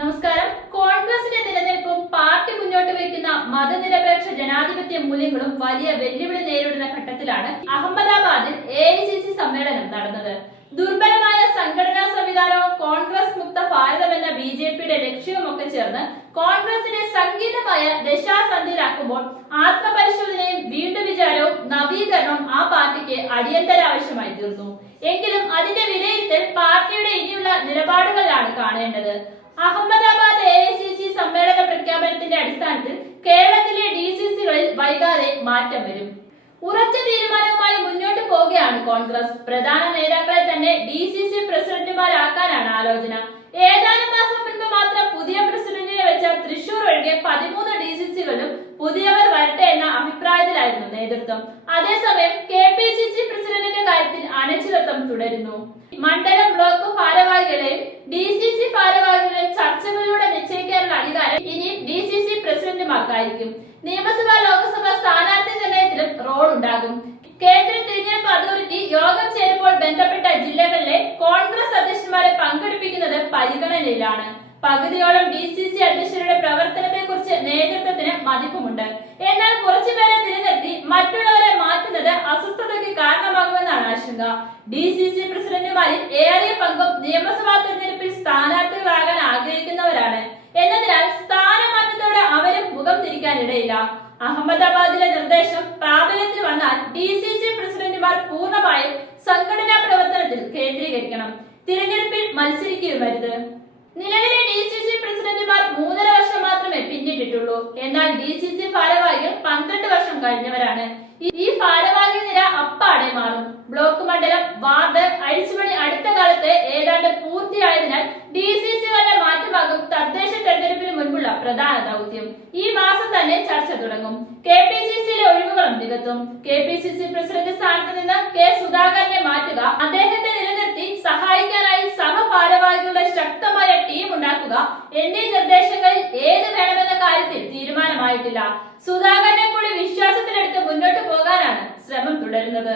നമസ്കാരം. കോൺഗ്രസിന്റെ നിലനിൽപ്പും പാർട്ടി മുന്നോട്ട് വയ്ക്കുന്ന മതനിരപേക്ഷ ജനാധിപത്യ മൂല്യങ്ങളും വലിയ വെല്ലുവിളി നേരിടുന്ന ഘട്ടത്തിലാണ് അഹമ്മദാബാദിൽ AICC സമ്മേളനം നടന്നത്. ദുർബലമായ സംഘടനാ സംവിധാനവും കോൺഗ്രസ് മുക്ത ഭാരതം എന്ന BJPയുടെ ലക്ഷ്യവുമൊക്കെ ചേർന്ന് കോൺഗ്രസിനെ സങ്കീർണമായ ദശാസന്ധിയിലാക്കുമ്പോൾ ആത്മപരിശോധനയും വീണ്ടും വിചാരവും നവീകരണവും ആ പാർട്ടിക്ക് അടിയന്തരാവശ്യമായി തീർന്നു. എങ്കിലും അതിന്റെ വിലയിരുത്തൽ പാർട്ടിയുടെ ഇനിയുള്ള നിലപാടുകളിലാണ് കാണേണ്ടത്. അഹമ്മദാബാദ് AICC സമ്മേളന പ്രഖ്യാപനത്തിന്റെ അടിസ്ഥാനത്തിൽ കേരളത്തിലെ DCCകളിൽ വൈകാതെ മാറ്റം വരും. ഉറച്ച തീരുമാനവുമായി മുന്നോട്ട് പോവുകയാണ് കോൺഗ്രസ്. പ്രധാന നേതാക്കളെ തന്നെ DCC പ്രസിഡന്റുമാരാക്കാനാണ് ആലോചന. ഏതാനും മാസം മുൻപ് മാത്രം പുതിയ പ്രസിഡന്റിനെ വെച്ച തൃശൂർ ഒഴികെ 13 DCCകളിലും പുതിയവർ വരട്ടെ എന്ന അഭിപ്രായത്തിലായിരുന്നു നേതൃത്വം. അതേസമയം KPCC പ്രസിഡന്റിന്റെ കാര്യത്തിൽ അനിശ്ചിതത്വം തുടരുന്നു. മണ്ഡലം ബ്ലോക്ക് ഭാരവാഹികളെയും DCC ഭാരവാഹികളെയും ചർച്ചകളിലൂടെ നിശ്ചയിക്കാനുള്ള അധികാരം ഇനി DCC പ്രസിഡന്റുമാർക്കായിരിക്കും. നിയമസഭാ ലോക്സഭാ സ്ഥാനാർത്ഥി നിർണയത്തിലും റോൾ ഉണ്ടാകും. കേന്ദ്ര തിരഞ്ഞെടുപ്പ് അതോറിറ്റി യോഗം ചേരുമ്പോൾ ബന്ധപ്പെട്ട ജില്ലകളിലെ കോൺഗ്രസ് അധ്യക്ഷന്മാരെ പങ്കെടുപ്പിക്കുന്നത് പരിഗണനയിലാണ്. പകുതിയോളം DCC അധ്യക്ഷരുടെ പ്രവർത്തനത്തെ കുറിച്ച് നേതൃത്വത്തിന് മതിപ്പുമുണ്ട്. എന്നാൽ കുറച്ചുപേരെ നിലനിർത്തി മറ്റുള്ളവരെ മാറ്റുന്നത് അസ്വസ്ഥതയ്ക്ക് കാരണമാകുമെന്നാണ് ആശങ്ക. DCC പ്രസിഡന്റുമാരിൽ ഏറിയ പങ്കും നിയമസഭാ തെരഞ്ഞെടുപ്പിൽ സ്ഥാനാർത്ഥികളാകാൻ ആഗ്രഹിക്കുന്നവരാണ്. എന്നതിനാൽ സ്ഥാനമാറ്റത്തോടെ അവരും മുഖം തിരിക്കാനിടയില്ല. അഹമ്മദാബാദിലെ നിർദ്ദേശം പ്രാബല്യത്തിൽ വന്നാൽ DCC പ്രസിഡന്റുമാർ പൂർണ്ണമായും സംഘടനാ പ്രവർത്തനത്തിൽ കേന്ദ്രീകരിക്കണം. തിരഞ്ഞെടുപ്പിൽ മത്സരിക്കുകയുമരുത്. നിലവിലെ DCC പ്രസിഡന്റുമാർ 3.5 വർഷം മാത്രമേ പിന്നിട്ടിട്ടുള്ളൂ. എന്നാൽ DCC ഭാരവാഹികൾ 12 വർഷം കഴിഞ്ഞവരാണ്. ഈ ഭാരവാഹി നിര അപ്പാടെ മാറും. ബ്ലോക്ക്, മണ്ഡലം, വാർഡ് അഴിച്ചുപണി അടുത്ത കാലത്ത് ഏതാണ്ട് പൂർത്തിയായതിനാൽ DCCകളുടെ മാറ്റമാകും തദ്ദേശ തെരഞ്ഞെടുപ്പിന് മുൻപുള്ള പ്രധാന ദൗത്യം. ഈ മാസം തന്നെ ചർച്ച തുടങ്ങും. KPCCയിലെ ഒഴിവുകളും നികത്തും. KPCC പ്രസിഡന്റ് സ്ഥാനത്ത് നിന്ന് K സുധാകരനെ മാറ്റുക, അദ്ദേഹത്തെ നിലനിർത്തി സഹായിക്കാനായി സഹഭാരവാഹികളുടെ ശക്തമായ ടീം ഉണ്ടാക്കുക എന്നീ നിർദ്ദേശങ്ങളിൽ ഏത് വേണമെന്ന കാര്യത്തിൽ തീരുമാനമായിട്ടില്ല. സുധാകരനെ കൂടി വിശ്വാസത്തിലെടുത്ത് മുന്നോട്ട് പോകാനാണ് ശ്രമം തുടരുന്നത്.